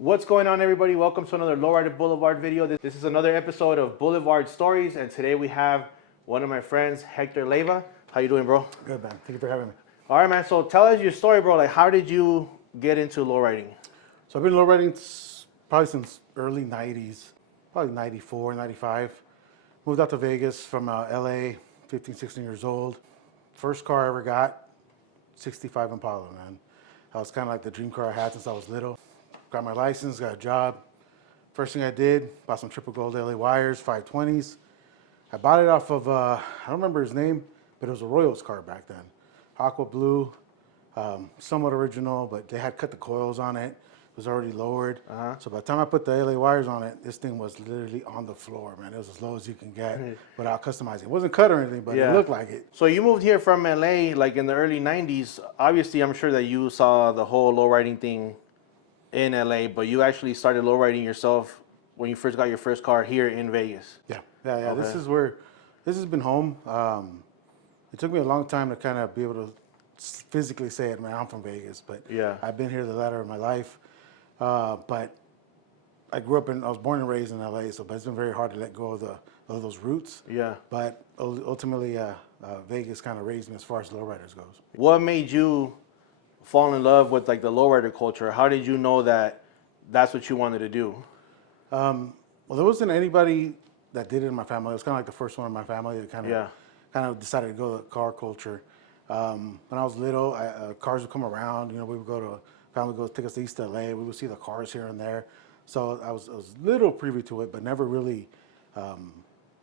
What's going on, everybody? Welcome to another Lowrider Boulevard video. This is another episode of Boulevard Stories, and today we have one of my friends, Hector Leyva. How you doing, bro? Good, man. Thank you for having me. All right, man. So tell us your story, bro. Like, how did you get into lowriding? So I've been lowriding probably since early 90s, probably 94, 95. Moved out to Vegas from LA, 15, 16 years old. First car I ever got, 65 Impala, man. That was kind of like the dream car I had since I was little. Got my license, got a job. First thing I did, bought some triple gold LA wires, 520s. I bought it off of, I don't remember his name, but it was a Royals car back then. Aqua blue, somewhat original, but they had cut the coils on it. It was already lowered. So by the time I put the LA wires on it, this thing was literally on the floor, man. It was as low as you can get without customizing. It wasn't cut or anything, but it looked like it. So you moved here from LA like in the early 90s. Obviously, I'm sure that you saw the whole lowriding thing in LA, but you actually started lowriding yourself when you first got your first car here in Vegas. Yeah. Okay. This has been home. It took me a long time to kind of be able to physically say it, man, I'm from Vegas, but I've been here the latter of my life. But I was born and raised in LA, but it's been very hard to let go of those roots. Yeah. But ultimately, Vegas kind of raised me as far as lowriders goes. What made you fall in love with like the lowrider culture? How did you know that that's what you wanted to do? Well, there wasn't anybody that did it in my family. It was kind of like the first one in my family that kind of decided to go to the car culture. When I was little, cars would come around. You know, we would go to family go take us to East LA. We would see the cars here and there. So I was little privy to it, but never really,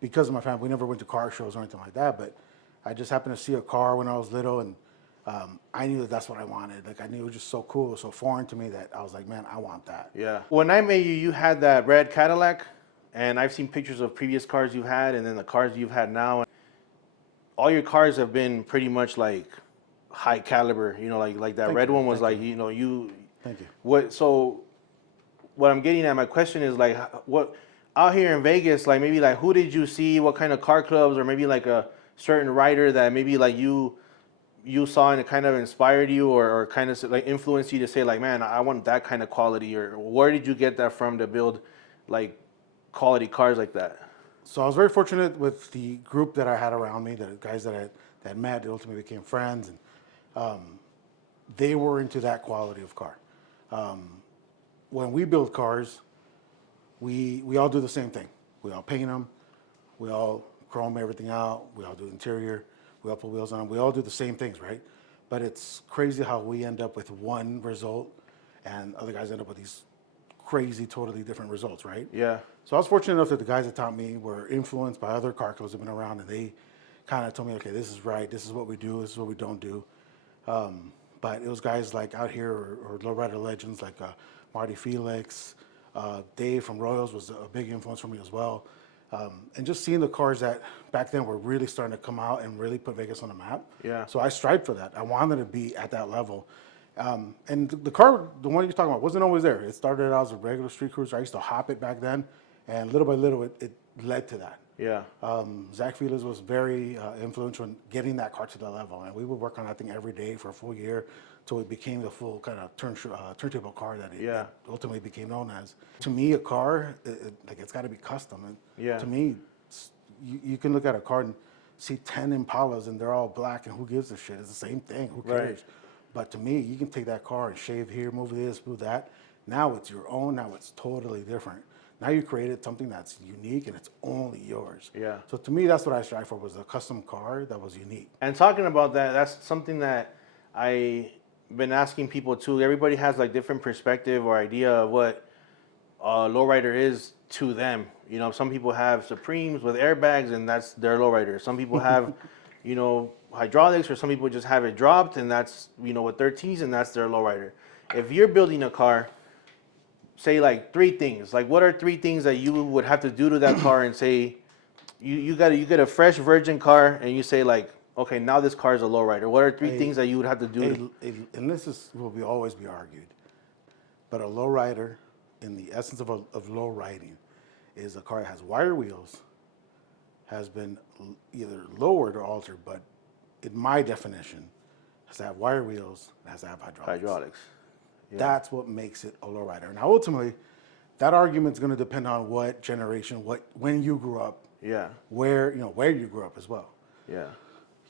because of my family, we never went to car shows or anything like that. But I just happened to see a car when I was little, and I knew that that's what I wanted. Like, I knew it was just so cool, so foreign to me that I was like, man, I want that. Yeah. When I met you, you had that red Cadillac, and I've seen pictures of previous cars you've had and then the cars you've had now. All your cars have been pretty much like high caliber, you know, like that red one was like, you know, you. Thank you. What I'm getting at, my question is like, what out here in Vegas, like maybe like who did you see, what kind of car clubs, or maybe like a certain rider that maybe like you saw and it kind of inspired you or kind of like influenced you to say like, man, I want that kind of quality, or where did you get that from to build like quality cars like that? So I was very fortunate with the group that I had around me, the guys that I met, that ultimately became friends, and they were into that quality of car. When we build cars, we all do the same thing. We all paint them, we all chrome everything out, we all do interior, we all put wheels on them. We all do the same things, right? But it's crazy how we end up with one result and other guys end up with these crazy, totally different results, right? Yeah. So I was fortunate enough that the guys that taught me were influenced by other car clubs that have been around, and they kind of told me, okay, this is right, this is what we do, this is what we don't do. But it was guys like out here or lowrider legends like Marty Felix, Dave from Royals was a big influence for me as well. And just seeing the cars that back then were really starting to come out and really put Vegas on the map. Yeah. So I strived for that. I wanted to be at that level. And the car, the one you're talking about, wasn't always there. It started out as a regular street cruiser. I used to hop it back then. And little by little, it led to that. Yeah. Zach Felix was very influential in getting that car to that level. And we would work on that thing every day for a full year until it became the full kind of turntable car that it ultimately became known as. To me, a car, it's got to be custom. And to me, you can look at a car and see 10 Impalas and they're all black, and who gives a shit? It's the same thing. Who cares? Right. But to me, you can take that car and shave here, move this, move that. Now it's your own. Now it's totally different. Now you created something that's unique and it's only yours. Yeah. So to me, that's what I strive for, was a custom car that was unique. And talking about that, that's something that I've been asking people too. Everybody has like different perspective or idea of what a lowrider is to them. You know, some people have Supremes with airbags and that's their lowrider. Some people have, you know, hydraulics, or some people just have it dropped and that's, you know, with 13s and that's their lowrider. If you're building a car, say like three things. Like, what are three things that you would have to do to that car and say, you get a fresh virgin car and you say like, okay, now this car is a lowrider. What are three things that you would have to do? And this will always be argued, but a lowrider, in the essence of lowriding, is a car that has wire wheels, has been either lowered or altered, but in my definition, has to have wire wheels, it has to have hydraulics. That's what makes it a lowrider. Now, ultimately, that argument's going to depend on what generation, when you grew up, Yeah. where you grew up as well. Yeah.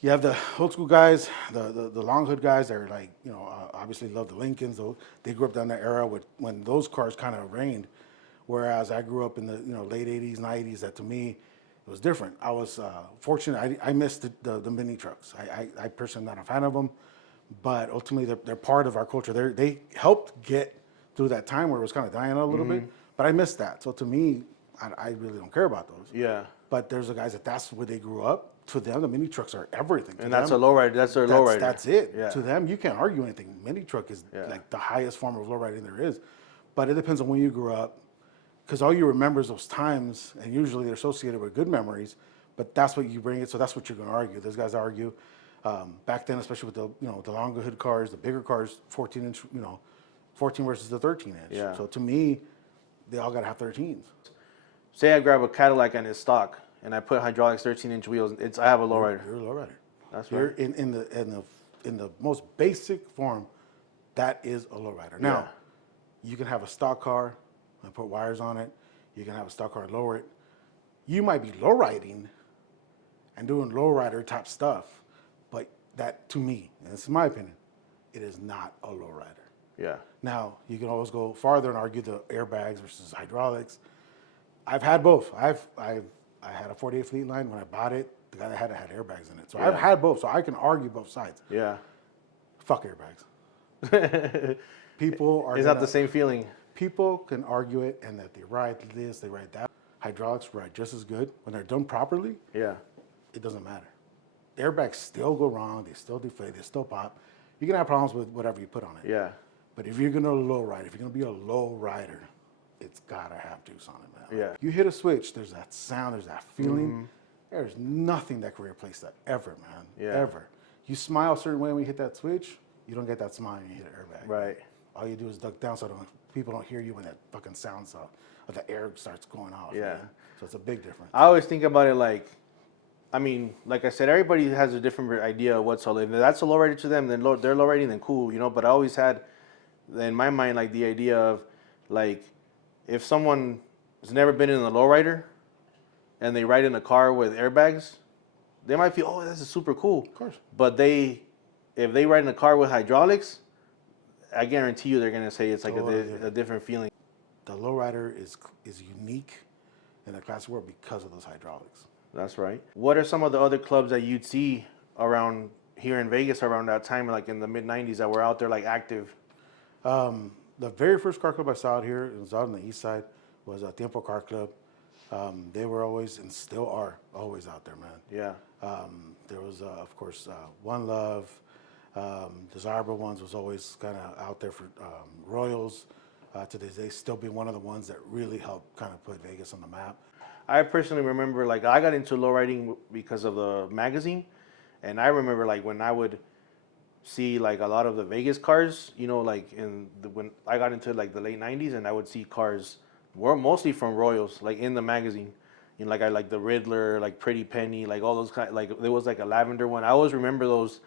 You have the old school guys, the long hood guys that are like, obviously love the Lincolns. They grew up down that era when those cars kind of reigned. Whereas I grew up in the late 80s, 90s. That to me, it was different. I was fortunate. I missed the mini trucks. I personally am not a fan of them, but ultimately they're part of our culture. They helped get through that time where it was kind of dying out a little bit. But I missed that. So to me, I really don't care about those. Yeah. But there's the guys that's where they grew up. To them, the mini trucks are everything. And that's a lowrider. That's their lowrider. That's it. Yeah. To them, you can't argue anything. Mini truck is like the highest form of lowriding there is. But it depends on when you grew up, because all you remember is those times, and usually they're associated with good memories. But that's what you bring it. So that's what you're going to argue. Those guys argue. Back then, especially with the longer hood cars, the bigger cars, 14-inch, 14 versus the 13-inch. Yeah. So to me, they all got to have 13s. Say I grab a Cadillac and it's stock, and I put hydraulics 13-inch wheels. I have a lowrider. You're a lowrider. That's You're right. in the most basic form, that is a lowrider. Now, you can have a stock car and put wires on it. You can have a stock car and lower it. You might be lowriding and doing lowrider type stuff, but that, to me, and this is my opinion, it is not a lowrider. Yeah. Now, you can always go farther and argue the airbags versus hydraulics. I've had both. I had a 48 Fleet Line. When I bought it, the guy that had it had airbags in it. So I've had both, so I can argue both sides. Yeah. Fuck airbags. People are It's not the same feeling. People can argue it, and that they ride this, they ride that. Hydraulics ride just as good. When they're done properly, Yeah. it doesn't matter. Airbags still go wrong. They still deflate. They still pop. You can have problems with whatever you put on it. Yeah. But if you're going to low ride, if you're going to be a low rider, it's got to have juice on it, man. Yeah. You hit a switch, there's that sound, there's that feeling. There's nothing that can replace that ever, man. Yeah. Ever. You smile a certain way when you hit that switch, you don't get that smile when you hit an airbag. Right. All you do is duck down so people don't hear you when that fucking sound or the air starts going off. Yeah. Man. So it's a big difference. I always think about it like I said, everybody has a different idea of what's a low. If that's a lowrider to them, then they're lowriding, then cool, But I always had, in my mind, like the idea of, like, if someone has never been in a lowrider and they ride in a car with airbags, they might feel, oh, this is super cool. Of course. But if they ride in a car with hydraulics, I guarantee you they're gonna say it's like a different feeling. The lowrider is unique in the classic world because of those hydraulics. That's right. What are some of the other clubs that you'd see around here in Vegas around that time, like in the mid '90s, that were out there like active? The very first car club I saw out here, it was out on the east side, was a Tiempo Car Club. They were always, and still are, always out there, man. Yeah. There was, of course, One Love. Desirable Ones was always kind of out there for Royals. To this day, still being one of the ones that really helped kind of put Vegas on the map. I personally remember, like, I got into lowriding because of the magazine, and I remember, like, when I would see, like, a lot of the Vegas cars, like, when I got into, like, the late 90s, and I would see cars mostly from Royals, like, in the magazine. Like, I like the Riddler, like, Pretty Penny, like, all those kind, like, there was, like, a lavender one. I always remember those.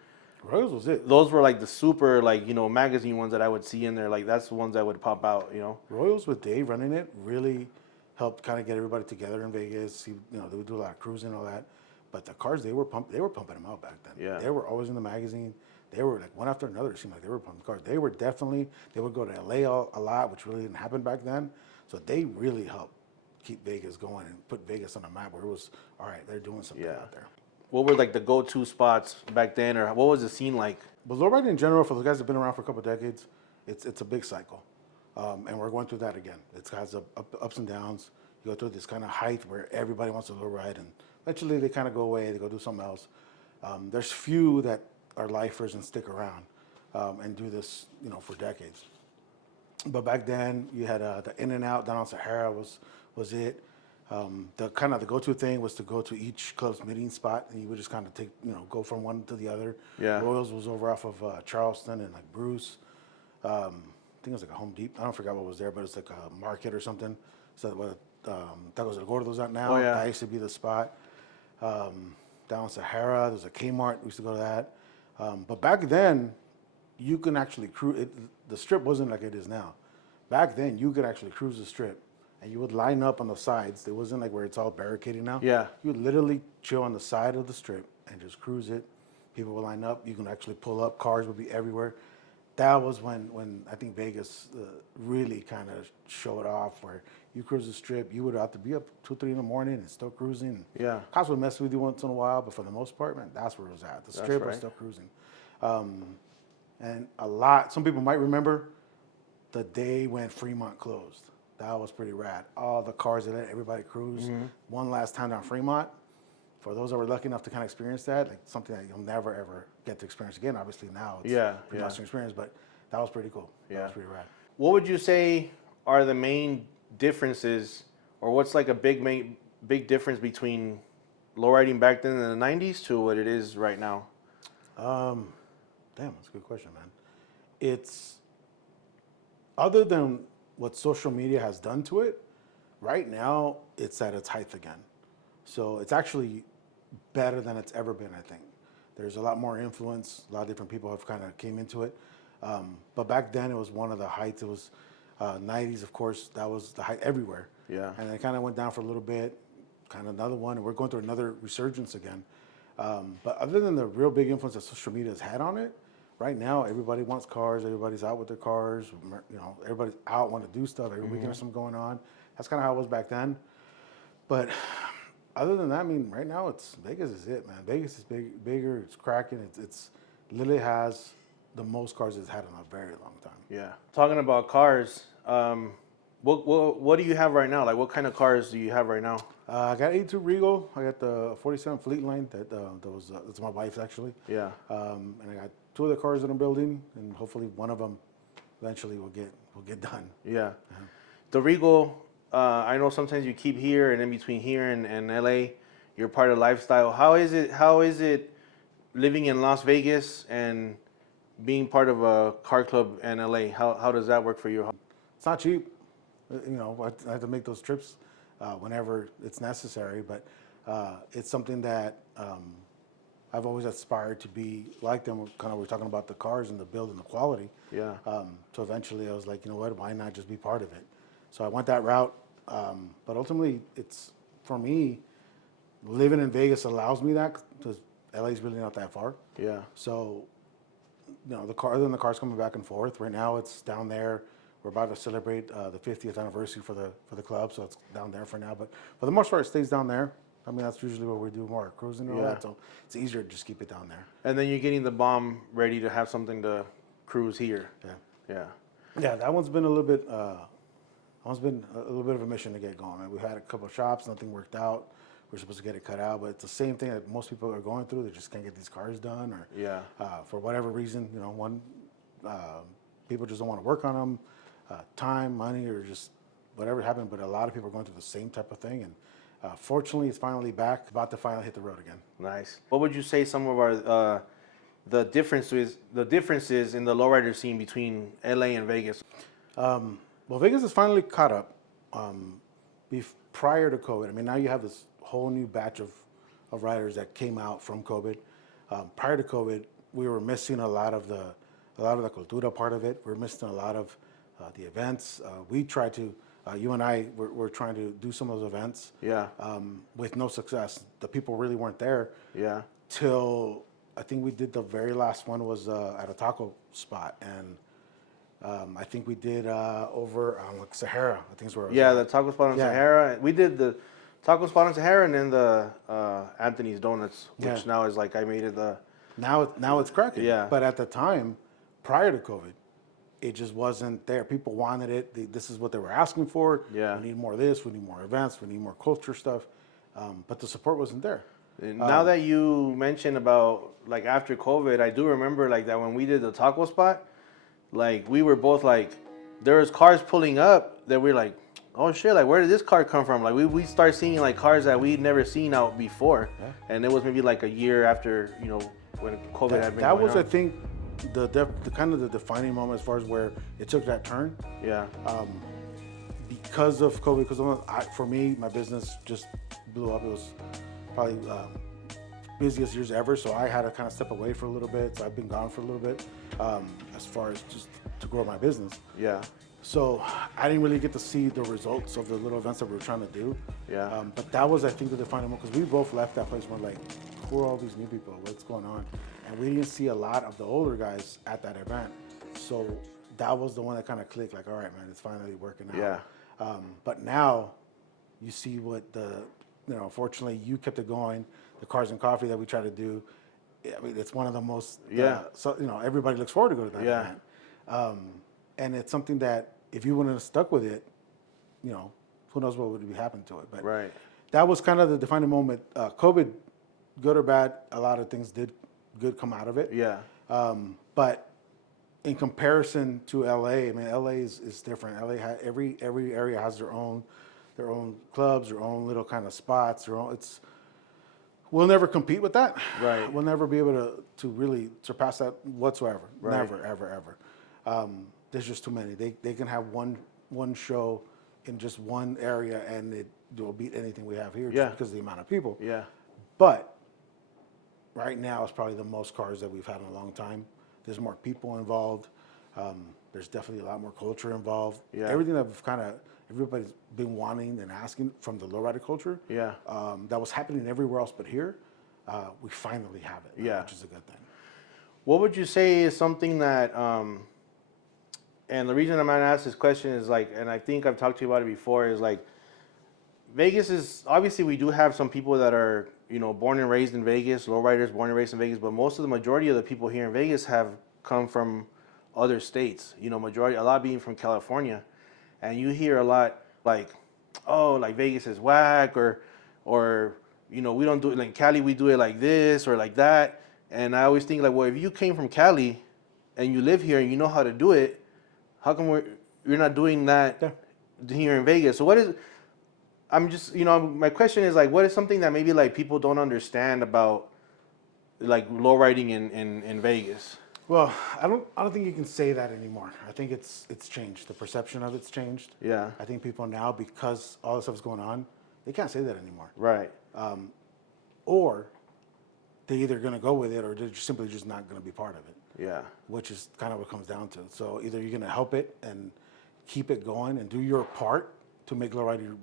Royals was it. Those were, like, the super, like, magazine ones that I would see in there. Like, that's the ones that would pop out, Royals with Dave running it really helped kind of get everybody together in Vegas. They would do a lot of cruising and all that. But the cars, they were pumping them out back then. Yeah. They were always in the magazine. They were like one after another. It seemed like they were pumping cars. They would go to LA a lot, which really didn't happen back then. So they really helped keep Vegas going and put Vegas on the map where it was, all right, they're doing something out there. What were, like, the go-to spots back then, or what was the scene like? But lowriding in general, for those guys that have been around for a couple of decades, it's a big cycle. And we're going through that again. It's has ups and downs. You go through this kind of height where everybody wants to lowride, and eventually they kind of go away, they go do something else. There's few that are lifers and stick around and do this, for decades. But back then, you had the In and Out down on Sahara was it. The go-to thing was to go to each club's meeting spot, and you would just kind of take, go from one to the other. Yeah. Royals was over off of Charleston and like Bruce. I think it was like a Home Depot. I don't forget what was there, but it's like a market or something. So what Tacos del Gordo's at now. Oh, yeah. That used to be the spot. Down in Sahara, there's a Kmart. We used to go to that. But back then, you can actually cruise. The strip wasn't like it is now. Back then, you could actually cruise the strip, and you would line up on the sides. It wasn't like where it's all barricaded now. Yeah. You would literally chill on the side of the strip and just cruise it. People would line up. You can actually pull up. Cars would be everywhere. That was when I think Vegas really kind of showed off, where you cruise the strip. You would have to be up 2, 3 in the morning and still cruising. Yeah. Cops would mess with you once in a while, but for the most part, man, that's where it was at. The strip was still cruising. And some people might remember the day when Fremont closed. That was pretty rad. All the cars that let everybody cruise one last time down Fremont. For those that were lucky enough to kind of experience that, like something that you'll never ever get to experience again. Obviously now it's pretty much an experience, but that was pretty cool. That was pretty rad. What would you say are the main differences, or what's like a big difference between lowriding back then in the 90s to what it is right now? Damn, that's a good question, man. It's, other than what social media has done to it, right now it's at its height again. So it's actually better than it's ever been, I think. There's a lot more influence. A lot of different people have kind of came into it. But back then it was one of the heights. It was 90s, of course, that was the height everywhere. Yeah. And it kind of went down for a little bit, kind of another one, and we're going through another resurgence again. But other than the real big influence that social media has had on it, right now everybody wants cars. Everybody's out with their cars. You know, everybody's out, want to do stuff. Every weekend there's something going on. That's kind of how it was back then. But other than that, I mean, right now Vegas is it, man. Vegas is bigger. It's cracking. It's literally has the most cars it's had in a very long time. Yeah. Talking about cars, what do you have right now? Like, what kind of cars do you have right now? I got 82 Regal. I got the 47 Fleet Line. That's my wife's actually. Yeah. And I got 2 other cars that I'm building, and hopefully one of them eventually will get done. Yeah. The Regal. I know sometimes you keep here, and in between here and LA, you're part of lifestyle. How is it living in Las Vegas and being part of a car club in LA? How does that work for you? It's not cheap. You know, I have to make those trips whenever it's necessary, but it's something that I've always aspired to be like them. Kind of, we're talking about the cars and the build and the quality. Yeah. So eventually I was like, you know what, why not just be part of it? So I went that route, but ultimately, it's, for me, living in Vegas allows me that, because LA's really not that far. Yeah. So, you know, other than the cars coming back and forth, right now it's down there. We're about to celebrate the 50th anniversary for the club, so it's down there for now. But for the most part, it stays down there. I mean, that's usually what we do more, cruising and all that. So it's easier to just keep it down there. And then you're getting the bomb ready to have something to cruise here. Yeah. That one's been a little bit. It's been a little bit of a mission to get going. We had a couple of shops, nothing worked out. We're supposed to get it cut out, but it's the same thing that most people are going through. They just can't get these cars done, or for whatever reason, you know, people just don't want to work on them, time, money, or just whatever happened. But a lot of people are going through the same type of thing, and fortunately, it's finally back, about to finally hit the road again. Nice. What would you say some of our the differences in the lowrider scene between LA and Vegas? Well, Vegas is finally caught up. Prior to COVID, I mean, now you have this whole new batch of riders that came out from COVID. Prior to COVID, we were missing a lot of the cultura part of it. We're missing a lot of the events. We tried to, you and I, we're trying to do some of those events. Yeah. With no success. The people really weren't there. Yeah. Till I think we did the very last one was at a taco spot, and I think we did over like Sahara. I think is where it was. Yeah, the taco spot on Sahara. We did the taco spot on Sahara, and then the Anthony's Donuts, which now is like I made it the. Now it's cracking. Yeah. But at the time, prior to COVID, it just wasn't there. People wanted it. This is what they were asking for. Yeah. We need more of this. We need more events. We need more culture stuff. But the support wasn't there. Now that you mentioned about like after COVID, I do remember like that when we did the taco spot, like we were both like, there was cars pulling up that we're like, oh shit, like where did this car come from? Like we started seeing like cars that we'd never seen out before, and it was maybe like a year after, you know, when COVID had been That going was, on. I think, the kind of the defining moment as far as where it took that turn. Yeah. Because of COVID, because for me, my business just blew up. It was probably busiest years ever, so I had to kind of step away for a little bit. So I've been gone for a little bit, as far as just to grow my business. Yeah. So I didn't really get to see the results of the little events that we were trying to do. Yeah. But that was, I think, the defining moment, because we both left that place and we're like, who are all these new people? What's going on? And we didn't see a lot of the older guys at that event. So that was the one that kind of clicked, like, all right, man, it's finally working out. Yeah. But now you see what fortunately you kept it going. The Cars and Coffee that we try to do, I mean, it's one of the most, everybody looks forward to go to that event. And it's something that if you wouldn't have stuck with it, who knows what would have happened to it. But Right. that was kind of the defining moment. COVID, good or bad, a lot of things did good come out of it. Yeah. But in comparison to LA, I mean, LA is different. LA every area has their own clubs, their own little kind of spots. We'll never compete with that. Right. We'll never be able to really surpass that whatsoever. Right. Never, ever, ever. There's just too many. They can have one show in just one area and it will beat anything we have here just because of the amount of people. Yeah. But right now it's probably the most cars that we've had in a long time. There's more people involved. There's definitely a lot more culture involved. Yeah. Everything that everybody's been wanting and asking from the lowrider culture. Yeah. That was happening everywhere else but here. We finally have it. Yeah. Which is a good thing. What would you say is something that, and the reason I'm going to ask this question is like, and I think I've talked to you about it before, is like, Vegas is, obviously we do have some people that are, born and raised in Vegas, lowriders born and raised in Vegas, but most of the majority of the people here in Vegas have come from other states, a lot being from California. And you hear a lot like, oh, like Vegas is whack, or we don't do it like Cali, we do it like this or like that. And I always think like, well, if you came from Cali and you live here and you know how to do it, how come you're not doing that here in Vegas? So I'm just, my question is like, what is something that maybe like people don't understand about like lowriding in Vegas? Well, I don't think you can say that anymore. I think it's changed. The perception of it's changed. Yeah. I think people now, because all this stuff's going on, they can't say that anymore. Right. Or they're either going to go with it or they're simply just not going to be part of it. Yeah. Which is kind of what it comes down to. So either you're going to help it and keep it going and do your part to make lowrider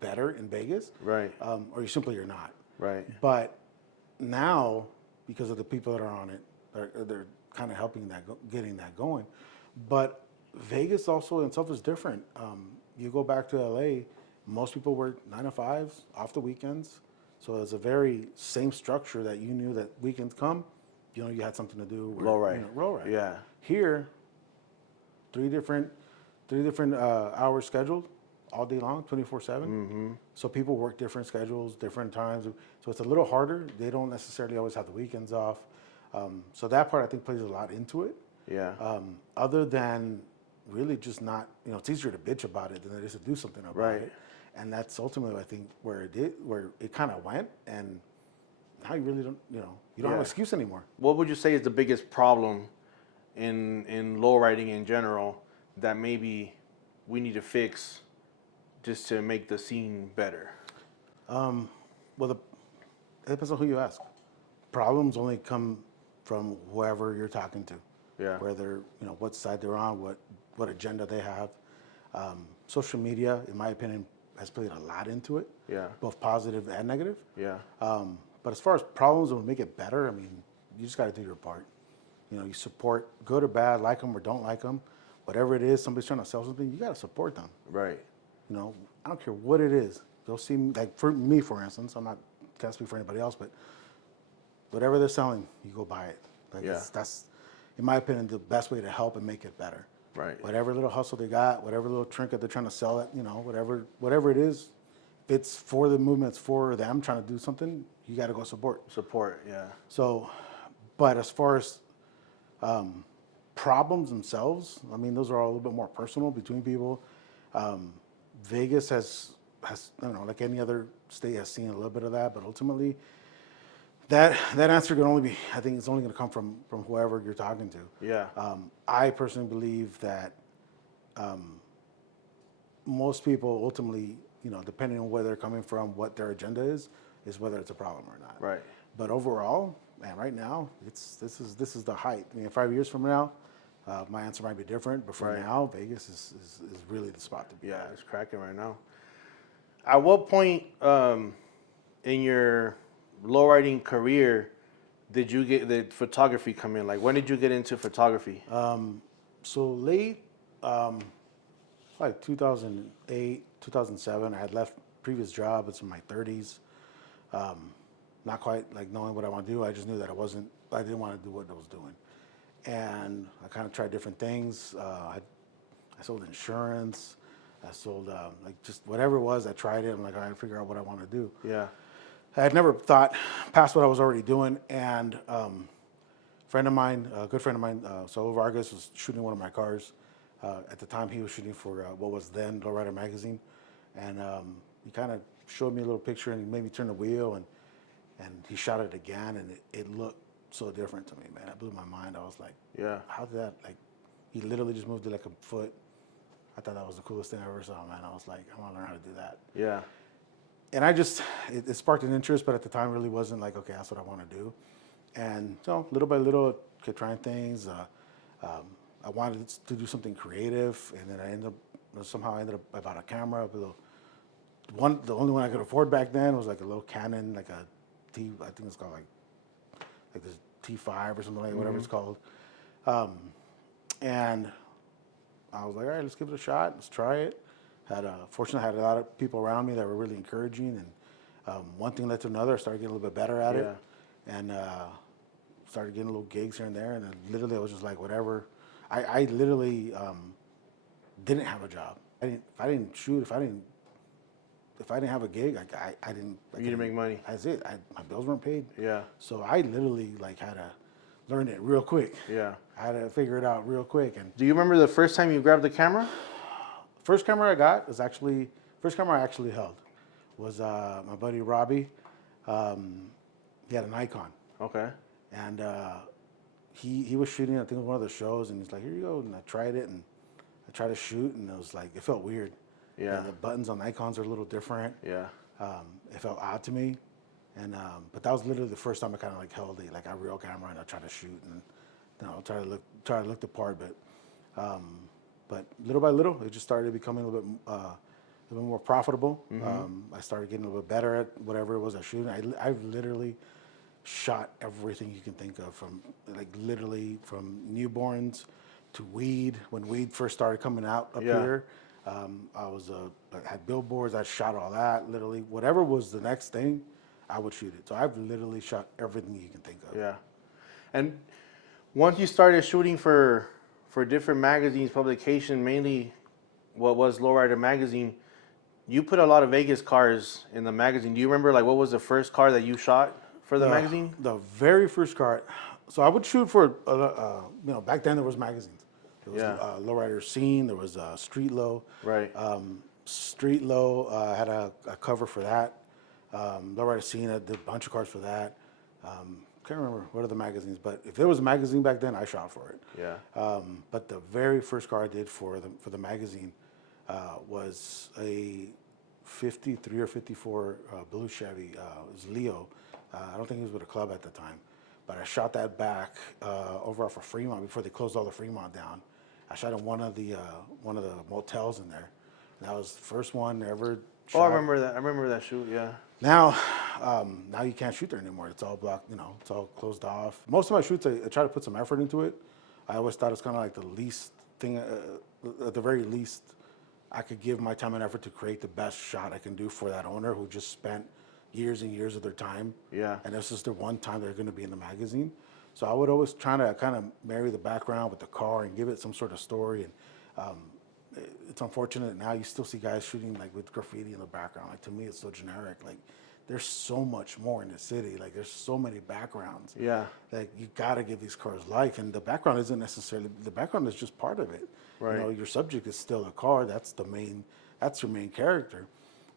better in Vegas. Right. Or you're not. Right. But now, because of the people that are on it, they're kind of helping getting that going. But Vegas also itself is different. You go back to LA, most people work 9 to 5s off the weekends. So it's a very same structure that you knew that weekends come, you had something to do. Lowride. Lowride. Yeah. Here, three different hours scheduled all day long, 24/7. Mm-hmm. So people work different schedules, different times. So it's a little harder. They don't necessarily always have the weekends off. So that part I think plays a lot into it. Yeah. Other than really just not, it's easier to bitch about it than it is to do something about it. And that's ultimately I think where it kind of went. And now you really don't, you don't have an excuse anymore. What would you say is the biggest problem in lowriding in general that maybe we need to fix just to make the scene better? Well, it depends on who you ask. Problems only come from whoever you're talking to. Yeah. Whether, what side they're on, what agenda they have. Social media, in my opinion, has played a lot into it. Yeah. Both positive and negative. Yeah. But as far as problems that would make it better, I mean, you just got to do your part. You support, good or bad, like them or don't like them. Whatever it is, somebody's trying to sell something, you got to support them. Right. I don't care what it is. They'll see me, like for me, for instance, can't speak for anybody else, but whatever they're selling, you go buy it. Like that's, in my opinion, the best way to help and make it better. Right. Whatever little hustle they got, whatever little trinket they're trying to sell it, whatever it is, if it's for the movement, it's for them trying to do something, you got to go support. Support, yeah. So, but as far as problems themselves, I mean, those are all a little bit more personal between people. Vegas has I don't know, like any other state has seen a little bit of that, but ultimately, that answer can only be, I think it's only going to come from whoever you're talking to. Yeah. I personally believe that most people ultimately, depending on where they're coming from, what their agenda is whether it's a problem or not. Right. But overall, man, right now, this is the height. I mean, 5 years from now, my answer might be different. But for Right. now, Vegas is really the spot to be. Yeah, at. it's cracking right now. At what point in your lowriding career did you get the photography come in? Like, when did you get into photography? So late, like 2008, 2007, I had left previous job. It's in my 30s. Not quite like knowing what I want to do. I just knew that I didn't want to do what I was doing. And I kind of tried different things. I sold insurance. I sold like just whatever it was. I tried it. I'm like, all right, figure out what I want to do. Yeah. I had never thought past what I was already doing. And friend of mine, a good friend of mine, Saul Vargas, was shooting one of my cars. At the time, he was shooting for what was then Lowrider Magazine. And he kind of showed me a little picture and he made me turn the wheel and he shot it again and it looked so different to me, man. It blew my mind. I was like, Yeah. how did that, like, he literally just moved it like a foot. I thought that was the coolest thing I ever saw, man. I was like, I want to learn how to do that. Yeah. And it sparked an interest, but at the time really wasn't like, okay, that's what I want to do. And so little by little, kept trying things. I wanted to do something creative, and then I ended up, I bought a camera. The only one I could afford back then was like a little Canon, like a I think it's called like this T5 or something like whatever it's called. And I was like, all right, let's give it a shot. Let's try it. Fortunately, I had a lot of people around me that were really encouraging, and one thing led to another. I started getting a little bit better at it, and started getting little gigs here and there. And then literally, I was just like, whatever. I literally didn't have a job. If I didn't shoot, if I didn't have a gig, I didn't. You didn't make money. That's it. My bills weren't paid. Yeah. So I literally like had to learn it real quick. Yeah. I had to figure it out real quick. And Do you remember the first time you grabbed the camera? first camera I got was actually first camera I actually held was my buddy Robbie. He had a Nikon, Okay. and he was shooting. I think it was one of the shows, and he's like, "Here you go." And I tried it, and I tried to shoot, and it was like it felt weird. Yeah. The buttons on Nikons are a little different. Yeah. It felt odd to me, and but that was literally the first time I kind of like held a real camera and I tried to shoot and try to look the part, but little by little it just started becoming a little bit more profitable. I started getting a little bit better at whatever it was I shooting. I've literally shot everything you can think of, from newborns to weed. When weed first started coming out up here. I had billboards. I shot all that. Literally, whatever was the next thing, I would shoot it. So I've literally shot everything you can think of. Yeah. And once you started shooting for different magazines, publication, mainly what was Lowrider Magazine, you put a lot of Vegas cars in the magazine. Do you remember like what was the first car that you shot for the magazine? The very first car. So I would shoot for back then there was magazines. There was Lowrider Scene. There was Street Low. Right. Street Low had a cover for that. Lowrider Scene, I did a bunch of cars for that. Can't remember what are the magazines, but if there was a magazine back then, I shot for it. Yeah. But the very first car I did for the magazine was a 53 or 54 blue Chevy. It was Leo. I don't think he was with a club at the time, but I shot that back over off of Fremont before they closed all the Fremont down. I shot in one of the motels in there. And that was the first one ever shot. Oh, I remember that. I remember that shoot. Yeah. Now you can't shoot there anymore. It's all blocked. It's all closed off. Most of my shoots, I try to put some effort into it. I always thought it's kind of like the least thing, at the very least, I could give my time and effort to create the best shot I can do for that owner who just spent years and years of their time. Yeah. And this is the one time they're going to be in the magazine. So I would always try to kind of marry the background with the car and give it some sort of story. And it's unfortunate now you still see guys shooting like with graffiti in the background. Like, to me, it's so generic. Like, there's so much more in the city. Like, there's so many backgrounds. Yeah. Like, you got to give these cars life. And the background isn't necessarily, the background is just part of it. Right. Your subject is still the car. That's your main character.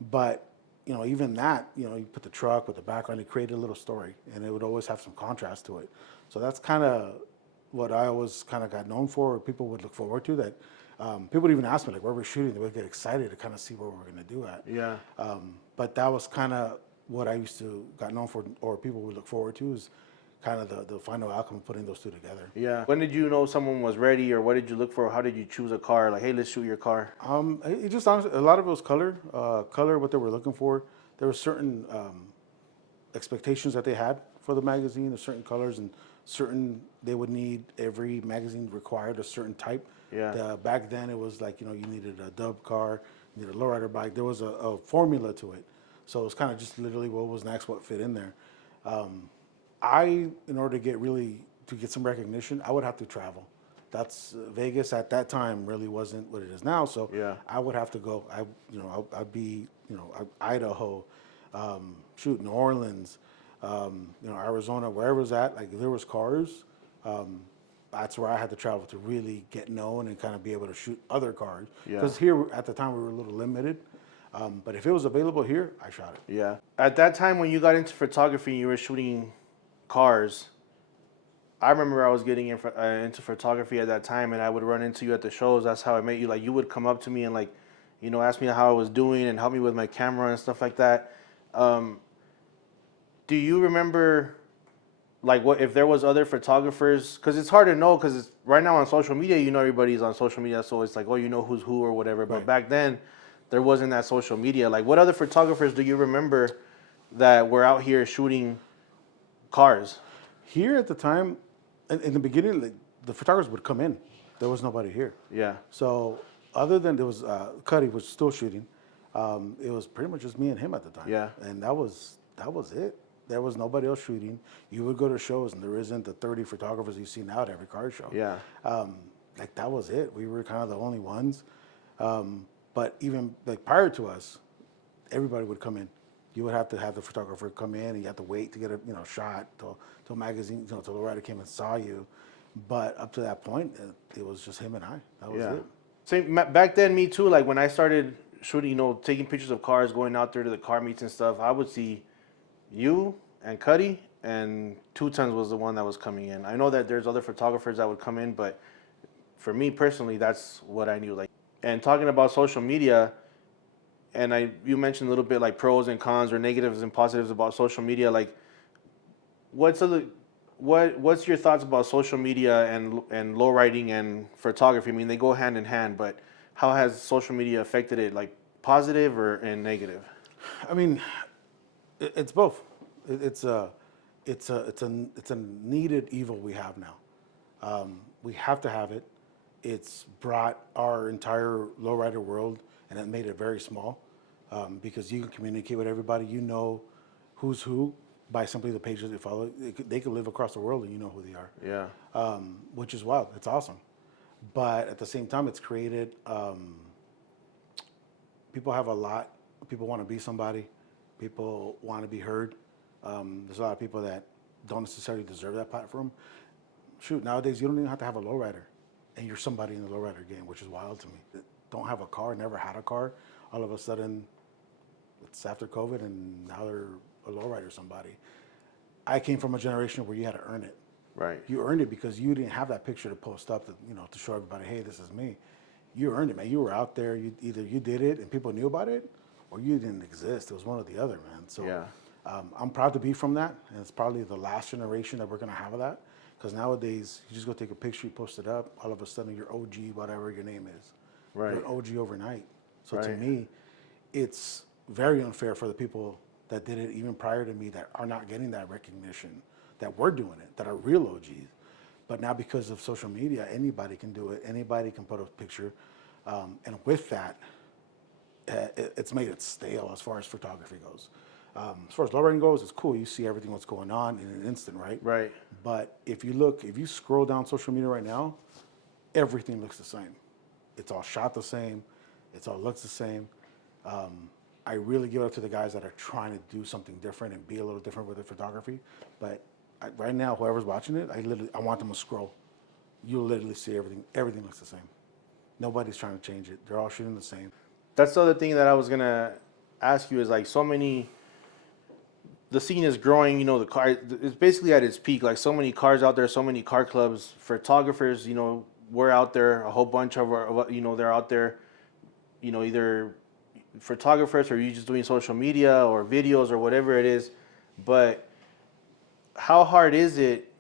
But, even that, you put the truck with the background, you create a little story, and it would always have some contrast to it. So that's kind of what I always kind of got known for, or people would look forward to. That people would even ask me, like, where we're shooting, they would get excited to kind of see where we're going to do at. Yeah. But that was kind of what I used to got known for, or people would look forward to, is kind of the final outcome of putting those two together. Yeah. When did you know someone was ready, or what did you look for? How did you choose a car? Like, hey, let's shoot your car. It just honestly, a lot of it was color, what they were looking for. There were certain expectations that they had for the magazine, there's certain colors and certain, they would need, every magazine required a certain type. Yeah. Back then it was like, you know, you needed a dub car, you needed a lowrider bike. There was a formula to it. So it was kind of just literally what was next, what fit in there. In order to get some recognition, I would have to travel. That's Vegas at that time really wasn't what it is now. So Yeah. I would have to go. I'd be, Idaho, New Orleans, Arizona, wherever it was at. Like if there was cars, that's where I had to travel to really get known and kind of be able to shoot other cars. Yeah. Because here at the time we were a little limited. But if it was available here, I shot it. Yeah. At that time when you got into photography and you were shooting cars, I remember I was getting into photography at that time, and I would run into you at the shows. That's how I met you. Like, you would come up to me and, like, ask me how I was doing and help me with my camera and stuff like that. Do you remember, like, what if there was other photographers? Because it's hard to know, because right now on social media, everybody's on social media, so it's like, oh, who's who or whatever. But Right. back then, there wasn't that social media. Like, what other photographers do you remember that were out here shooting cars? Here at the time, in the beginning, like, the photographers would come in. There was nobody here. Yeah. So other than there was Cuddy was still shooting, it was pretty much just me and him at the time. Yeah. And that was it. There was nobody else shooting. You would go to shows, and there isn't the 30 photographers you see now at every car show. Yeah. Like that was it. We were kind of the only ones. But even like prior to us, everybody would come in. You would have to have the photographer come in, and you have to wait to get a shot till magazine, till the writer came and saw you. But up to that point, it was just him and I. That was it. Same back then, me too. Like when I started shooting, taking pictures of cars, going out there to the car meets and stuff, I would see you and Cuddy, and Two Tons was the one that was coming in. I know that there's other photographers that would come in, but for me personally, that's what I knew. Like, and talking about social media, and you mentioned a little bit like pros and cons or negatives and positives about social media. Like, what's your thoughts about social media and lowriding and photography? I mean, they go hand in hand, but how has social media affected it, like positive and negative? I mean, it's both. It's a needed evil we have now. We have to have it. It's brought our entire lowrider world, and it made it very small, because you can communicate with everybody. You know who's who by simply the pages they follow. They could live across the world and you know who they are. Yeah. Which is wild. It's awesome. But at the same time, it's created, people have a lot. People want to be somebody. People want to be heard. There's a lot of people that don't necessarily deserve that platform. Shoot, nowadays you don't even have to have a lowrider, and you're somebody in the lowrider game, which is wild to me. Don't have a car, never had a car. All of a sudden, it's after COVID, and now they're a lowrider somebody. I came from a generation where you had to earn it. Right. You earned it because you didn't have that picture to post up to show everybody, hey, this is me. You earned it, man. You were out there. Either you did it and people knew about it, or you didn't exist. It was one or the other, man. So Yeah. I'm proud to be from that, and it's probably the last generation that we're gonna have of that. Because nowadays, you just go take a picture, you post it up, all of a sudden you're OG, whatever your name is. Right. You're an OG overnight. So to Right. me, it's very unfair for the people that did it even prior to me that are not getting that recognition, that we're doing it, that are real OGs. But now because of social media, anybody can do it. Anybody can put a picture. And with that, it's made it stale as far as photography goes. As far as lowriding goes, it's cool. You see everything what's going on in an instant, right? Right. But if you scroll down social media right now, everything looks the same. It's all shot the same. It all looks the same. I really give it up to the guys that are trying to do something different and be a little different with their photography. But right now, whoever's watching it, I want them to scroll. You'll literally see everything. Everything looks the same. Nobody's trying to change it. They're all shooting the same. That's the other thing that I was gonna ask you is like the scene is growing, the car, it's basically at its peak. Like so many cars out there, so many car clubs, photographers, we're out there, a whole bunch of they're out there, either photographers, or you just doing social media or videos or whatever it is, but how hard is it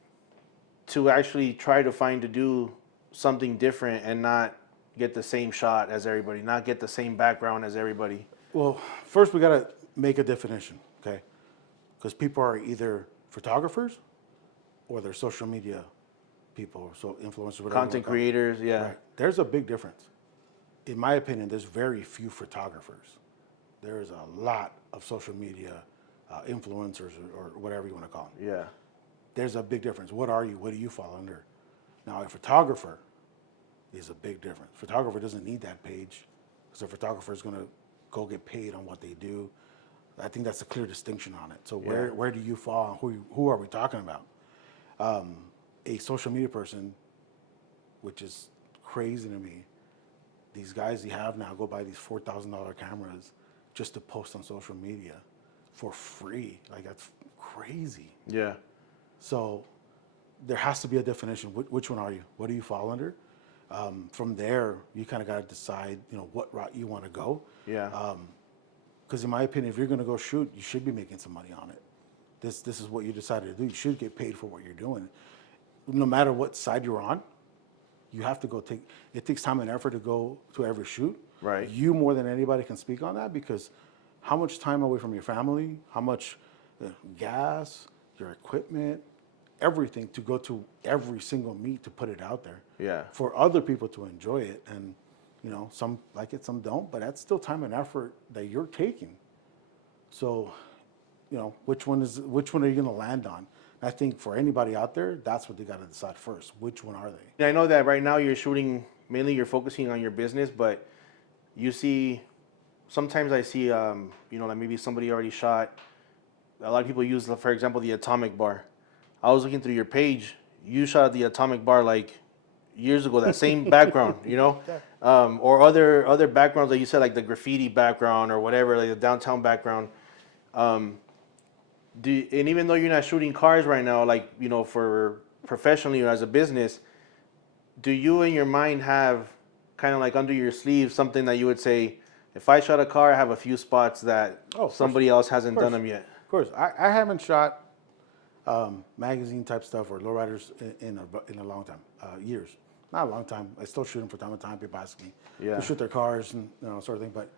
to actually try to find to do something different and not get the same shot as everybody, not get the same background as everybody? Well, first we got to make a definition, okay? Because people are either photographers or they're social media people, so influencers, whatever. Content creators, yeah. Right. There's a big difference. In my opinion, there's very few photographers. There is a lot of social media influencers or whatever you want to call them. Yeah. There's a big difference. What are you? What do you fall under? Now, a photographer is a big difference. Photographer doesn't need that page because a photographer is going to go get paid on what they do. I think that's a clear distinction on it. So where do you fall? Who are we talking about? A social media person, which is crazy to me. These guys you have now go buy these $4,000 cameras just to post on social media for free. Like, that's crazy. Yeah. So there has to be a definition. Which one are you? What do you fall under? From there, you kind of got to decide, what route you want to go. Yeah. Because in my opinion, if you're going to go shoot, you should be making some money on it. This is what you decided to do. You should get paid for what you're doing. No matter what side you're on, you have to go it takes time and effort to go to every shoot. Right. You more than anybody can speak on that, because how much time away from your family, how much gas, your equipment, everything to go to every single meet to put it out there. Yeah. For other people to enjoy it. And, some like it, some don't, but that's still time and effort that you're taking. So, which one are you going to land on? I think for anybody out there, that's what they got to decide first. Which one are they? I know that right now you're shooting, mainly you're focusing on your business, but sometimes I see, like maybe somebody already shot. A lot of people use, for example, the atomic bar. I was looking through your page. You shot the atomic bar like years ago, that same background, or other backgrounds that you said, like the graffiti background or whatever, like the downtown background. And even though you're not shooting cars right now, like, for professionally or as a business, do you in your mind have kind of like under your sleeve something that you would say, if I shot a car, I have a few spots that somebody else hasn't done them yet? Of course. I haven't shot magazine type stuff or lowriders in a long time, years. Not a long time. I still shoot them from time to time. People ask me to shoot their cars and sort of thing. But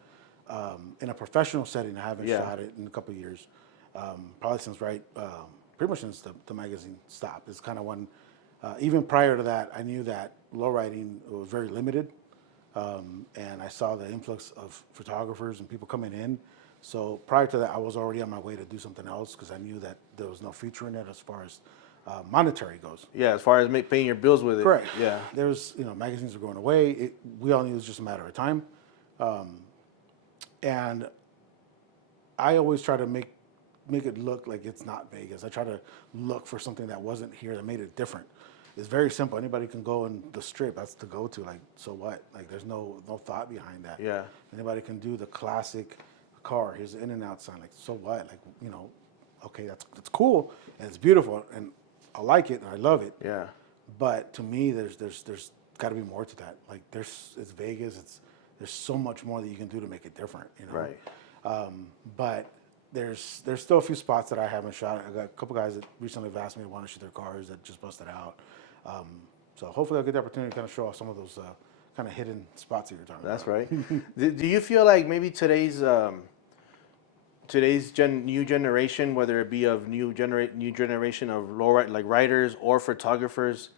in a professional setting, I haven't shot it in a couple of years. Probably since pretty much since the magazine stopped. It's kind of when, even prior to that, I knew that lowriding was very limited. And I saw the influx of photographers and people coming in. So prior to that, I was already on my way to do something else because I knew that there was no future in it as far as monetary goes. Yeah, as far as paying your bills with it. Correct. Yeah. There's, magazines are going away. We all knew it was just a matter of time. And I always try to make it look like it's not Vegas. I try to look for something that wasn't here that made it different. It's very simple. Anybody can go in the strip. That's the go-to. Like, so what? Like, there's no thought behind that. Yeah. Anybody can do the classic car. Here's the in and out sign. Like, so what? Like, okay, that's cool and it's beautiful and I like it and I love it. Yeah. But to me, there's got to be more to that. Like, it's Vegas. There's so much more that you can do to make it different. Right. But there's still a few spots that I haven't shot. I got a couple guys that recently have asked me to want to shoot their cars that just busted out. So hopefully I'll get the opportunity to kind of show off some of those kind of hidden spots that you're talking That's about. right. Do you feel like maybe today's new generation, whether it be of new generation of like riders or photographers,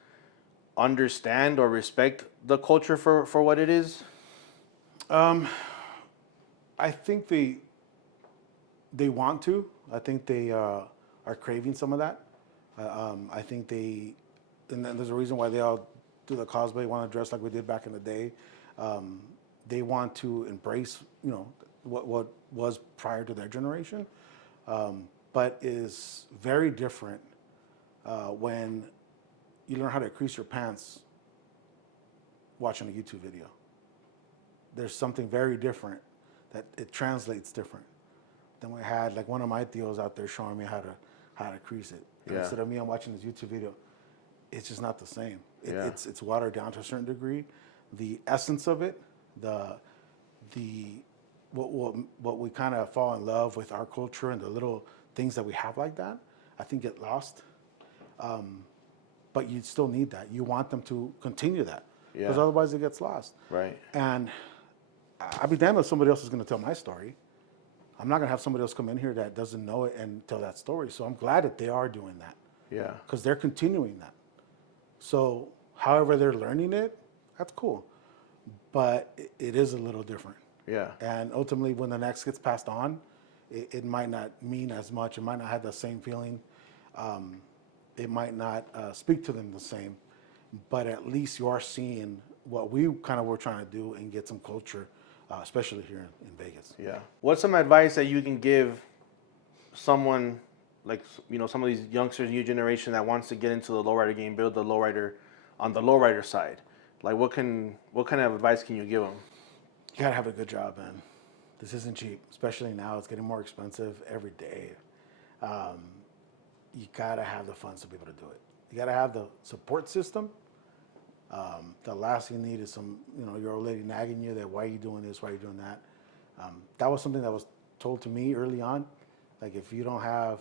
understand or respect the culture for what it is? I think they want to. I think they are craving some of that. I think and then there's a reason why they all do the cosplay, want to dress like we did back in the day. They want to embrace, what was prior to their generation, but is very different when you learn how to crease your pants watching a YouTube video. There's something very different that it translates different than we had. Like one of my tios out there showing me how to crease it. And instead of me, I'm watching this YouTube video. It's just not the same. It's watered down to a certain degree. The essence of it, the what we kind of fall in love with our culture and the little things that we have like that, I think get lost. But you still need that. You want them to continue that because Yeah. otherwise it gets lost. Right. And I'll be damned if somebody else is going to tell my story. I'm not going to have somebody else come in here that doesn't know it and tell that story. So I'm glad that they are doing that Yeah. because they're continuing that. So however they're learning it, that's cool. But it is a little different. Yeah. And ultimately, when the next gets passed on, it might not mean as much. It might not have the same feeling. It might not speak to them the same. But at least you are seeing what we kind of were trying to do and get some culture, especially here in Vegas. Yeah. What's some advice that you can give someone like, you know, some of these youngsters, new generation that wants to get into the lowrider game, build the lowrider on the lowrider side? Like, what kind of advice can you give them? You gotta have a good job, man. This isn't cheap, especially now. It's getting more expensive every day. You gotta have the funds to be able to do it. You gotta have the support system. The last thing you need is some, you know, your old lady nagging you that why are you doing this, why are you doing that. That was something that was told to me early on. Like if you don't have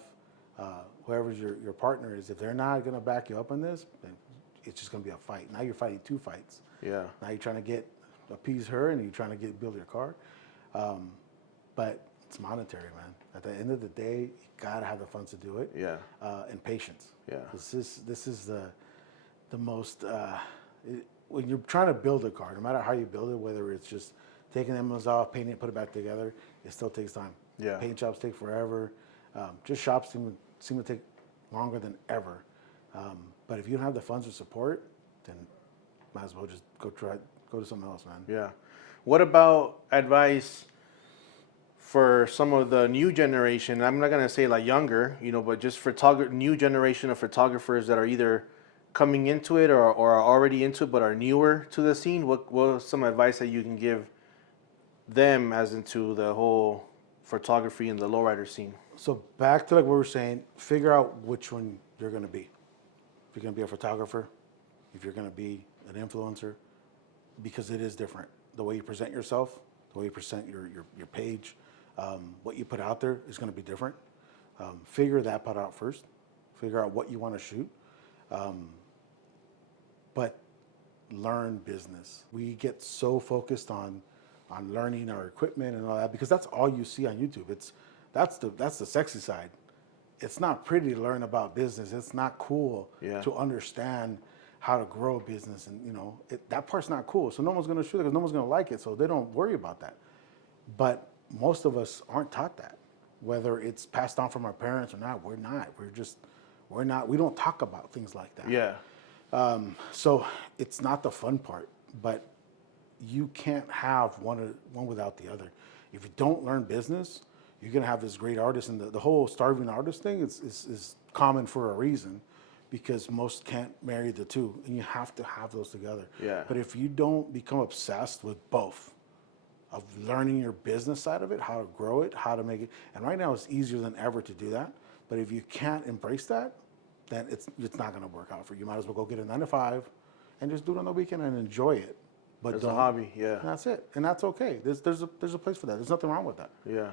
whoever's your partner is, if they're not gonna back you up on this, then it's just gonna be a fight. Now you're fighting two fights. Yeah. Now you're trying to appease her and you're trying to build your car. But it's monetary, man. At the end of the day, you gotta have the funds to do it. Yeah. And patience. Yeah. This is the most when you're trying to build a car, no matter how you build it, whether it's just taking the emblems off, painting it, put it back together, it still takes time. Yeah. Paint jobs take forever. Just shops seem to take longer than ever. But if you don't have the funds or support, then might as well just go to something else, man. Yeah. What about advice for some of the new generation? I'm not gonna say like younger, you know, but just new generation of photographers that are either coming into it or are already into it but are newer to the scene. What's some advice that you can give them as into the whole photography and the lowrider scene? So back to like what we were saying, figure out which one you're gonna be. If you're gonna be a photographer, if you're gonna be an influencer, because it is different. The way you present yourself, the way you present your page, what you put out there is gonna be different. Figure that part out first. Figure out what you wanna shoot. But learn business. We get so focused on learning our equipment and all that because that's all you see on YouTube. That's the sexy side. It's not pretty to learn about business. It's not cool to understand how to grow a business, and you know that part's not cool. So no one's gonna shoot it because no one's gonna like it. So they don't worry about that. But most of us aren't taught that, whether it's passed on from our parents or not. We're not. We're not. We don't talk about things like that. Yeah. So it's not the fun part, but you can't have one without the other. If you don't learn business, you're gonna have this great artist, and the whole starving artist thing is common for a reason, because most can't marry the two, and you have to have those together. Yeah. But if you don't become obsessed with both, of learning your business side of it, how to grow it, how to make it, and right now it's easier than ever to do that. But if you can't embrace that, then it's not gonna work out for you. You might as well go get a 9 to 5 and just do it on the weekend and enjoy it. But It's a hobby, yeah. That's it, and that's okay. There's a place for that. There's nothing wrong with that. Yeah.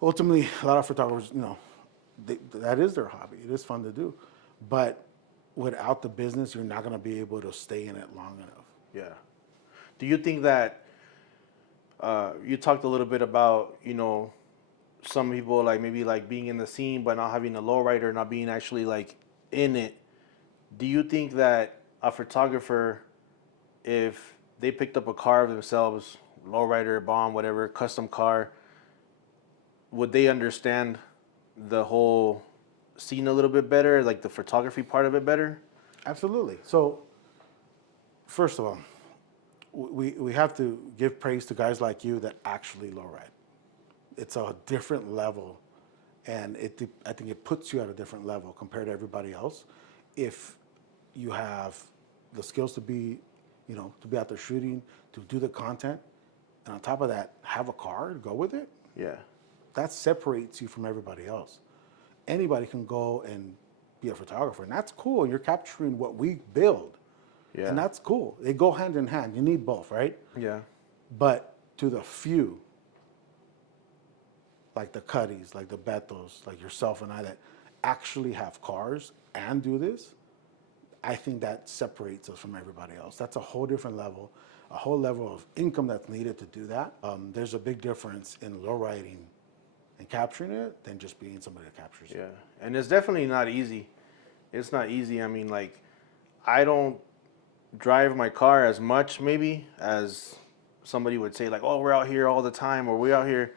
Ultimately, a lot of photographers, you know, that is their hobby. It is fun to do, but without the business, you're not going to be able to stay in it long enough. Yeah. Do you think that you talked a little bit about, you know, some people like maybe like being in the scene but not having a lowrider, not being actually like in it. Do you think that a photographer, if they picked up a car of themselves, lowrider, bomb, whatever, custom car, would they understand the whole scene a little bit better, like the photography part of it better? Absolutely. So, first of all, we have to give praise to guys like you that actually lowride. It's a different level, and I think it puts you at a different level compared to everybody else. If you have the skills to be, you know, to be out there shooting, to do the content, and on top of that, have a car to go with it. Yeah. That separates you from everybody else. Anybody can go and be a photographer, and that's cool. You're capturing what we build, and that's cool. They go hand in hand. You need both, right? Yeah. But to the few like the Cuddies, like the Betos, like yourself and I, that actually have cars and do this, I think that separates us from everybody else. That's a whole different level, a whole level of income that's needed to do that. There's a big difference in low riding and capturing it than just being somebody that captures it. Yeah, and it's definitely not easy. It's not easy. I mean, like, I don't drive my car as much maybe as somebody would say, like, oh, we're out here all the time, or we're out here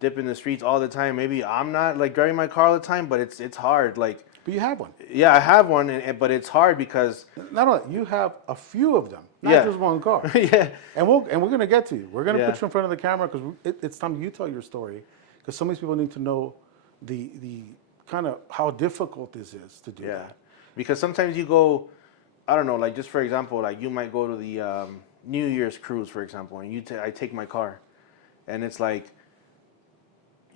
dipping the streets all the time. Maybe I'm not like driving my car all the time, but it's hard. Like, But you have one. yeah, I have one, but it's hard because Not only you have a few of them, not Yeah. just one car. yeah, And we're gonna get to you. We're gonna Yeah. put you in front of the camera because it's time you tell your story. Because some of these people need to know the kind of how difficult this is to do yeah, that. because sometimes you go, I don't know, like just for example, like you might go to the New Year's cruise, for example, and I take my car, and it's like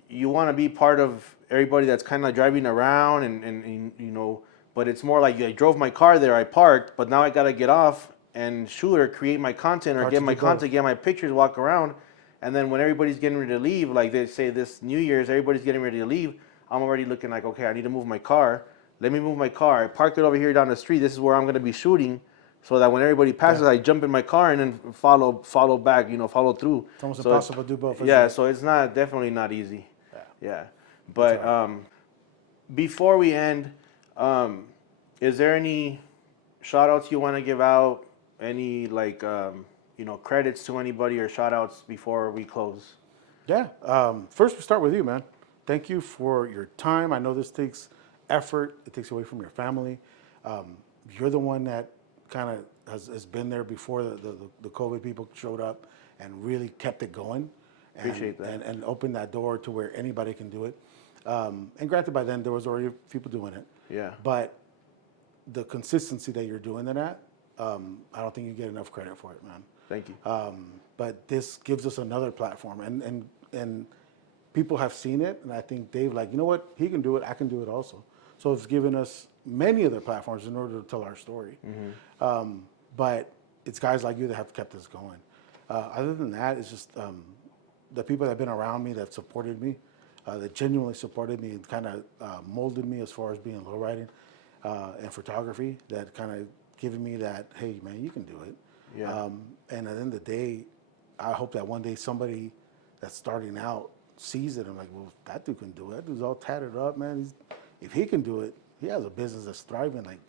you want to be part of everybody that's kind of driving around and you know, but it's more like I drove my car there, I parked, but now I got to get off and shoot or create my content or Hard get to my do both. content, get my pictures, walk around. And then when everybody's getting ready to leave, like they say this New Year's, everybody's getting ready to leave, I'm already looking like, okay, I need to move my car. Let me move my car. I park it over here down the street. This is where I'm going to be shooting so that when everybody passes, Yeah. I jump in my car and then follow back, you know, follow through. It's almost So impossible to do both. Isn't Yeah, it? so it's definitely not easy. Yeah. Yeah. But all right. before we end, is there any shout outs you want to give out? Any like you know, credits to anybody or shout outs before we close? Yeah. First, we start with you, man. Thank you for your time. I know this takes effort. It takes away from your family. You're the one that kind of has been there before the COVID people showed up and really kept it going. And, Appreciate that. And opened that door to where anybody can do it. And granted, by then there was already people doing it. Yeah. But the consistency that you're doing it at, I don't think you get enough credit for it, man. Thank you. But this gives us another platform, and people have seen it, and I think Dave, like, you know what, he can do it, I can do it also. So it's given us many other platforms in order to tell our story. But it's guys like you that have kept us going. Other than that, it's just the people that have been around me, that supported me, that genuinely supported me and kind of molded me as far as being low riding and photography, that kind of given me that, hey, man, you can do it. Yeah. And at the end of the day, I hope that one day somebody that's starting out sees it and like, well, that dude can do it. That dude's all tatted up, man. If he can do it, he has a business that's thriving. Like,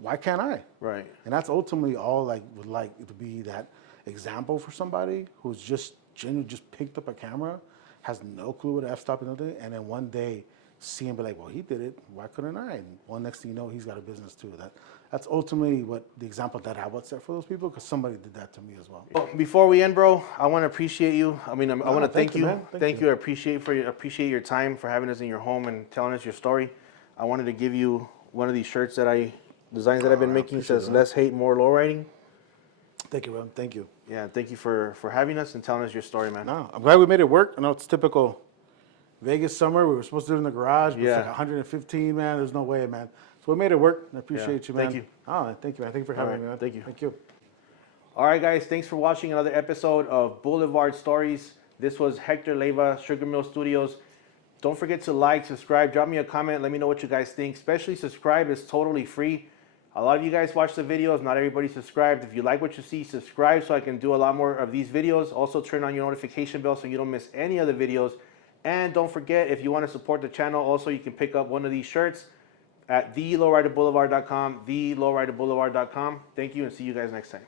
why can't I? Right. And that's ultimately all I would like to be, that example for somebody who's just genuinely just picked up a camera, has no clue what f-stop and nothing, and then one day see him be like, well, he did it, why couldn't I? And one next thing you know, he's got a business too. That's ultimately what the example that I would set for those people, because somebody did that to me as well. Well, before we end, bro, I want to appreciate you. I mean, I want to thank you. man. Thank you. I appreciate your time, for having us in your home and telling us your story. I wanted to give you one of these shirts designs that I've been making. It says "Less hate, more low riding." Thank you, man. Thank you. Yeah, thank you for having us and telling us your story, man. No, I'm glad we made it work. I know it's typical Vegas summer. We were supposed to do it in the garage, but it's like 115, man. There's no way, man. So we made it work. I appreciate you, man. Thank you. Oh, thank you, man. Thank you for having me, man. Thank you. Thank you. All right, guys. Thanks for watching another episode of Boulevard Stories. This was Hector Leyva, Sugar Mill Studios. Don't forget to like, subscribe, drop me a comment. Let me know what you guys think. Especially subscribe. It's totally free. A lot of you guys watch the videos. Not everybody subscribed. If you like what you see, subscribe so I can do a lot more of these videos. Also, turn on your notification bell so you don't miss any other videos. And don't forget, if you want to support the channel, also you can pick up one of these shirts at thelowriderblvd.com, thelowriderblvd.com. Thank you, and see you guys next time.